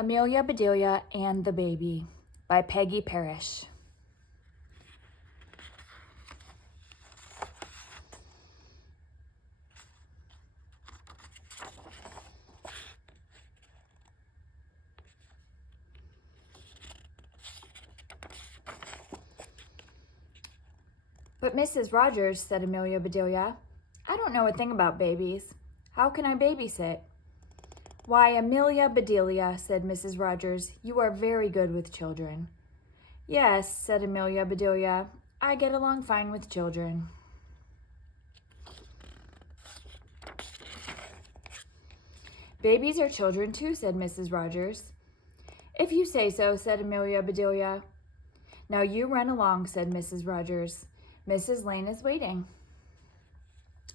Amelia Bedelia and the Baby by Peggy Parish. But Mrs. Rogers, said Amelia Bedelia, I don't know a thing about babies. How can I babysit? Why, Amelia Bedelia, said Mrs. Rogers, you are very good with children. Yes, said Amelia Bedelia, I get along fine with children. Babies are children too, said Mrs. Rogers. If you say so, said Amelia Bedelia. Now you run along, said Mrs. Rogers. Mrs. Lane is waiting.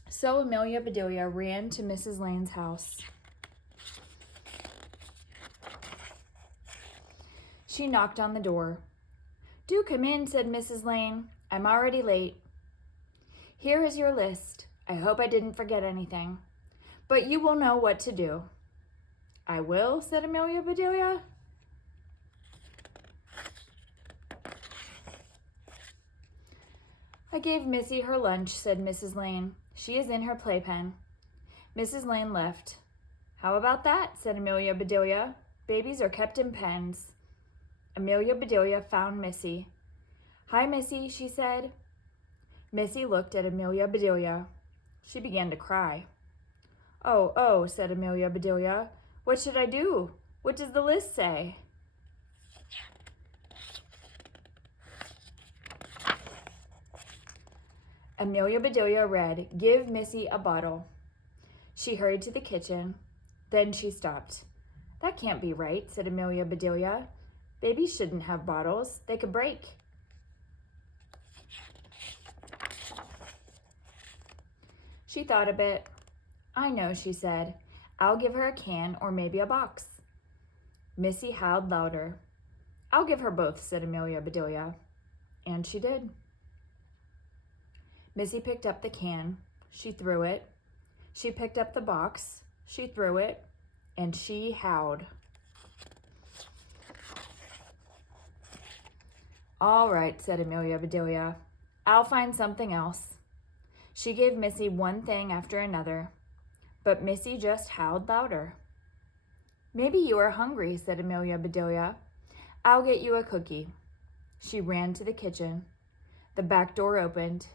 So Amelia Bedelia ran to Mrs. Lane's house. She knocked on the door. Do come in, said Mrs. Lane. I'm already late. Here is your list. I hope I didn't forget anything. But you will know what to do. I will, said Amelia Bedelia. I gave Missy her lunch, said Mrs. Lane. She is in her playpen. Mrs. Lane left. How about that, said Amelia Bedelia. Babies are kept in pens. Amelia Bedelia found Missy. Hi, Missy, she said. Missy looked at Amelia Bedelia. She began to cry. Oh, said Amelia Bedelia. What should I do? What does the list say? Amelia Bedelia read, Give Missy a bottle. She hurried to the kitchen. Then she stopped. That can't be right, said Amelia Bedelia. Babies shouldn't have bottles. They could break. She thought a bit. I know, she said. I'll give her a can or maybe a box. Missy howled louder. I'll give her both, said Amelia Bedelia. And she did. Missy picked up the can. She threw it. She picked up the box. She threw it. And she howled. All right, said Amelia Bedelia. I'll find something else. She gave Missy one thing after another, but Missy just howled louder. Maybe you are hungry, said Amelia Bedelia. I'll get you a cookie. She ran to the kitchen. The back door opened.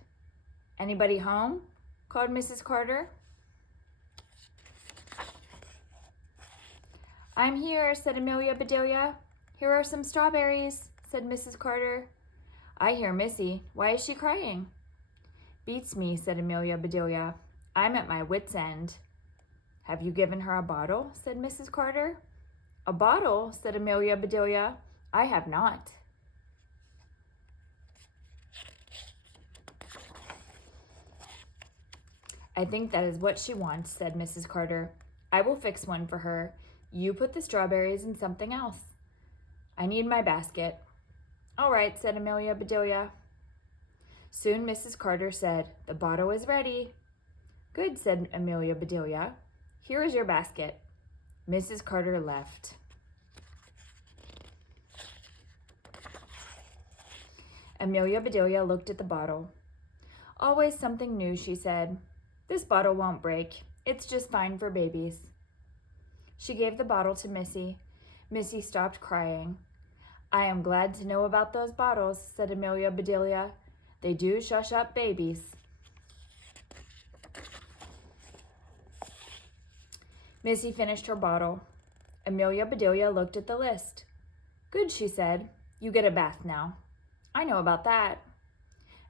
Anybody home? Called Mrs. Carter. I'm here, said Amelia Bedelia. Here are some strawberries, said Mrs. Carter. I hear Missy. Why is she crying? Beats me, said Amelia Bedelia. I'm at my wit's end. Have you given her a bottle? Said Mrs. Carter. A bottle, said Amelia Bedelia. I have not. I think that is what she wants, said Mrs. Carter. I will fix one for her. You put the strawberries in something else. I need my basket. All right, said Amelia Bedelia. Soon Mrs. Carter said, The bottle is ready. Good, said Amelia Bedelia. Here is your basket. Mrs. Carter left. Amelia Bedelia looked at the bottle. Always something new, she said. This bottle won't break. It's just fine for babies. She gave the bottle to Missy. Missy stopped crying. I am glad to know about those bottles, said Amelia Bedelia. They do shush up babies. Missy finished her bottle. Amelia Bedelia looked at the list. Good, she said. You get a bath now. I know about that.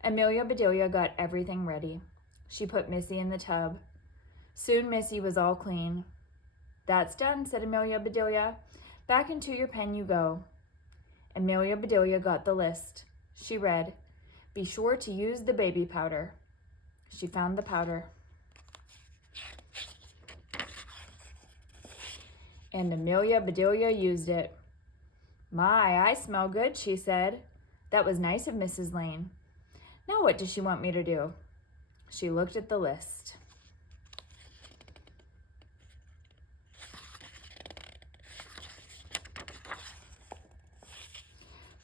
Amelia Bedelia got everything ready. She put Missy in the tub. Soon Missy was all clean. That's done, said Amelia Bedelia. Back into your pen you go. Amelia Bedelia got the list. She read, Be sure to use the baby powder. She found the powder. And Amelia Bedelia used it. My, I smell good, she said. That was nice of Mrs. Lane. Now what does she want me to do? She looked at the list.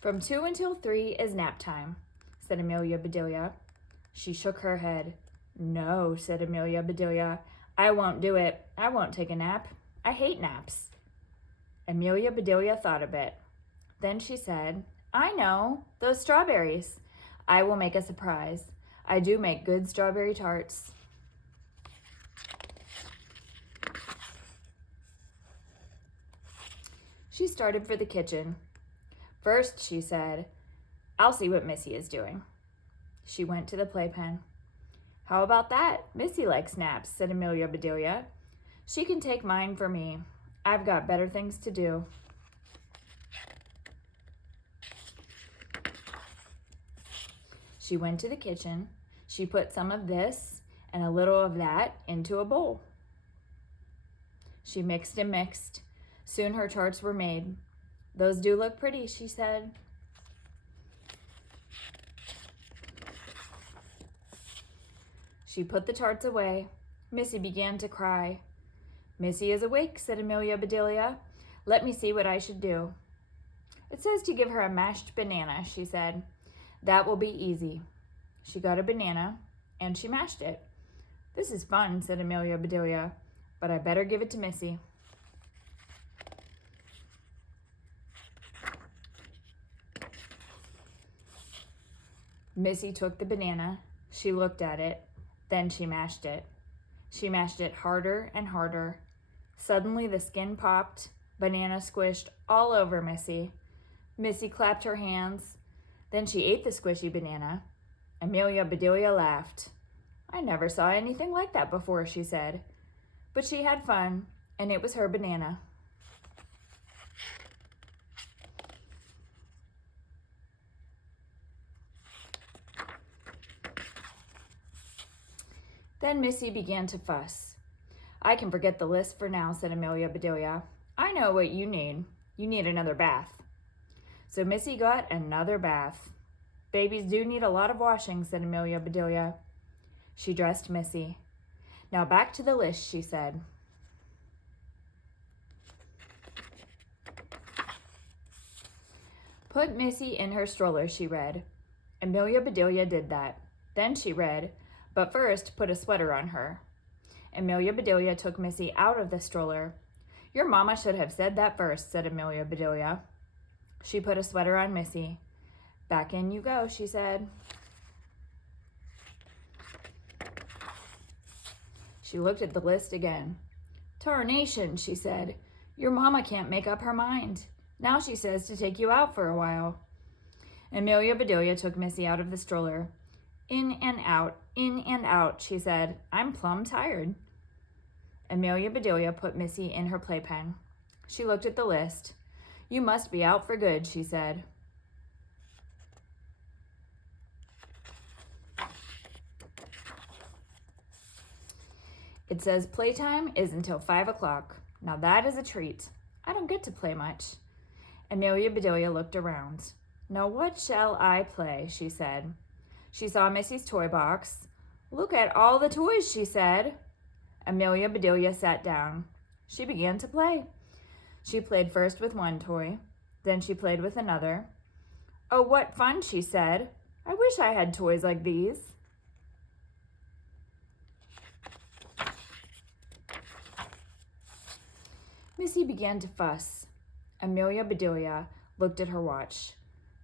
From 2 until 3 is nap time, said Amelia Bedelia. She shook her head. No, said Amelia Bedelia. I won't do it. I won't take a nap. I hate naps. Amelia Bedelia thought a bit. Then she said, I know, those strawberries. I will make a surprise. I do make good strawberry tarts. She started for the kitchen. First, she said, I'll see what Missy is doing. She went to the playpen. How about that? Missy likes naps, said Amelia Bedelia. She can take mine for me. I've got better things to do. She went to the kitchen. She put some of this and a little of that into a bowl. She mixed and mixed. Soon her tarts were made. Those do look pretty, she said. She put the tarts away. Missy began to cry. Missy is awake, said Amelia Bedelia. Let me see what I should do. It says to give her a mashed banana, she said. That will be easy. She got a banana, and she mashed it. This is fun, said Amelia Bedelia, but I better give it to Missy. Missy took the banana. She looked at it. Then she mashed it. She mashed it harder and harder. Suddenly the skin popped. Banana squished all over Missy. Missy clapped her hands. Then she ate the squishy banana. Amelia Bedelia laughed. I never saw anything like that before, she said. But she had fun, and it was her banana. Then Missy began to fuss. I can forget the list for now, said Amelia Bedelia. I know what you need. You need another bath. So Missy got another bath. Babies do need a lot of washing, said Amelia Bedelia. She dressed Missy. Now back to the list, she said. Put Missy in her stroller, she read. Amelia Bedelia did that. Then she read, but first put a sweater on her. Amelia Bedelia took Missy out of the stroller. Your mama should have said that first, said Amelia Bedelia. She put a sweater on Missy. Back in you go, she said. She looked at the list again. Tarnation, she said. Your mama can't make up her mind. Now she says to take you out for a while. Amelia Bedelia took Missy out of the stroller. In and out, she said. I'm plumb tired. Amelia Bedelia put Missy in her playpen. She looked at the list. You must be out for good, she said. It says playtime is until 5 o'clock. Now that is a treat. I don't get to play much. Amelia Bedelia looked around. Now what shall I play, she said. She saw Missy's toy box. Look at all the toys, she said. Amelia Bedelia sat down. She began to play. She played first with one toy. Then she played with another. Oh, what fun, she said. I wish I had toys like these. Missy began to fuss. Amelia Bedelia looked at her watch.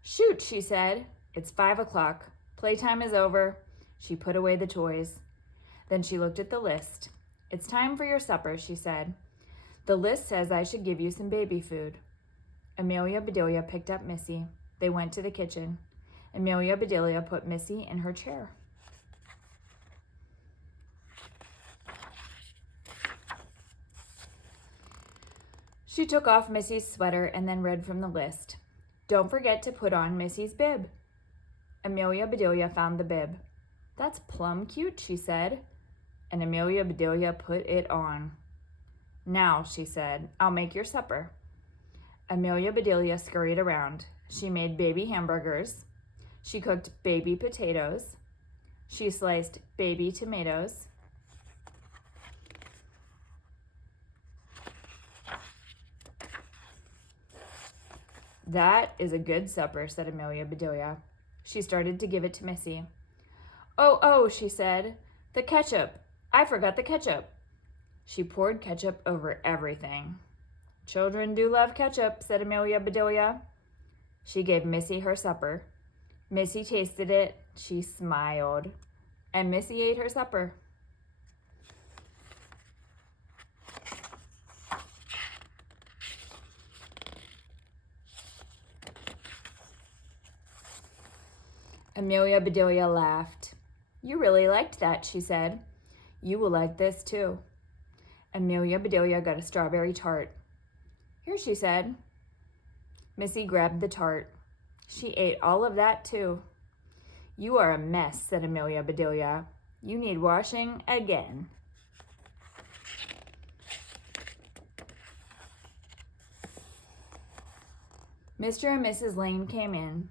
Shoot, she said. It's 5 o'clock. Playtime is over. She put away the toys. Then she looked at the list. It's time for your supper, she said. The list says I should give you some baby food. Amelia Bedelia picked up Missy. They went to the kitchen. Amelia Bedelia put Missy in her chair. She took off Missy's sweater and then read from the list. Don't forget to put on Missy's bib. Amelia Bedelia found the bib. That's plumb cute, she said. And Amelia Bedelia put it on. Now, she said, I'll make your supper. Amelia Bedelia scurried around. She made baby hamburgers. She cooked baby potatoes. She sliced baby tomatoes. That is a good supper, said Amelia Bedelia. She started to give it to Missy. Oh, she said. The ketchup. I forgot the ketchup. She poured ketchup over everything. Children do love ketchup, said Amelia Bedelia. She gave Missy her supper. Missy tasted it. She smiled. And Missy ate her supper. Amelia Bedelia laughed. You really liked that, she said. You will like this too. Amelia Bedelia got a strawberry tart. Here, she said. Missy grabbed the tart. She ate all of that too. You are a mess, said Amelia Bedelia. You need washing again. Mr. and Mrs. Lane came in.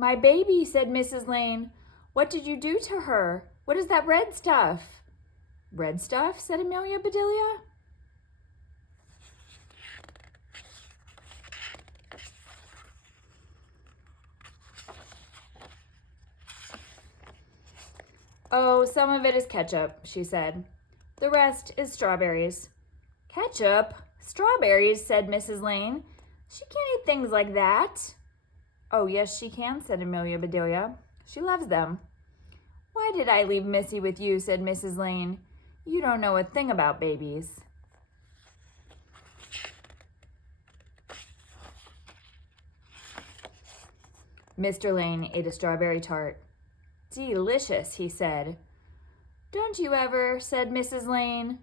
My baby, said Mrs. Lane. What did you do to her? What is that red stuff? Red stuff, said Amelia Bedelia. Oh, some of it is ketchup, she said. The rest is strawberries. Ketchup? Strawberries, said Mrs. Lane. She can't eat things like that. Oh, yes, she can, said Amelia Bedelia. She loves them. Why did I leave Missy with you, said Mrs. Lane. You don't know a thing about babies. Mr. Lane ate a strawberry tart. Delicious, he said. Don't you ever, said Mrs. Lane.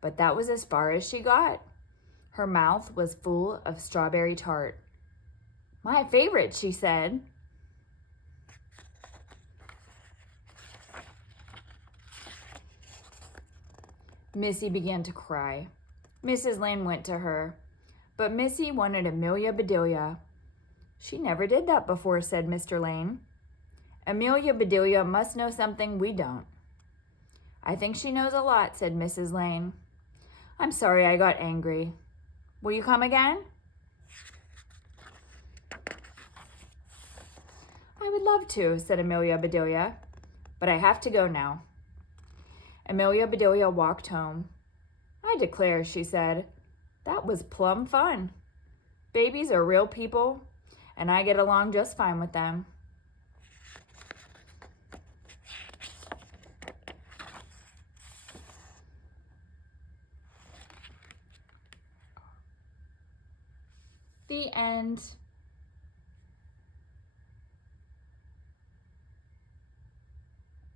But that was as far as she got. Her mouth was full of strawberry tart. My favorite, she said. Missy began to cry. Mrs. Lane went to her. But Missy wanted Amelia Bedelia. She never did that before, said Mr. Lane. Amelia Bedelia must know something we don't. I think she knows a lot, said Mrs. Lane. I'm sorry I got angry. Will you come again? I would love to, said Amelia Bedelia, but I have to go now. Amelia Bedelia walked home. I declare, she said, that was plumb fun. Babies are real people, and I get along just fine with them. The end.